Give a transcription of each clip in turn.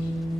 นี่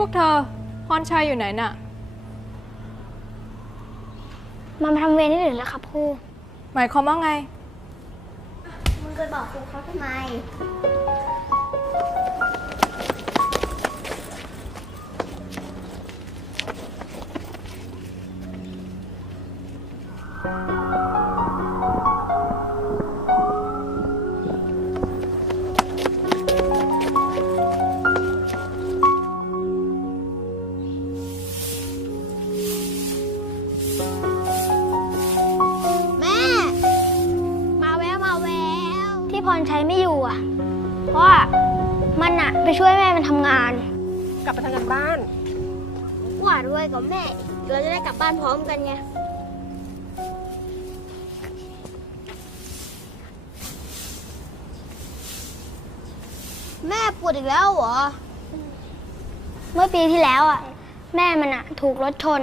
พวกเธอ พรชัยอยู่ไหนน่ะมาทำเวรที่อื่นแล้วครับครูหมายความว่าไง มึงเคยบอกครูเขาทำไมแม่ อยู่อะ เพราะว่ามันอะไปช่วยแม่มันทำงานกลับไปทำงานบ้าน กว่าด้วยกับแม่ เราจะได้กลับบ้านพร้อมกันไง แม่ปวดอีกแล้วเหรอ เมื่อปีที่แล้วอะ แม่มันอะถูกรถชน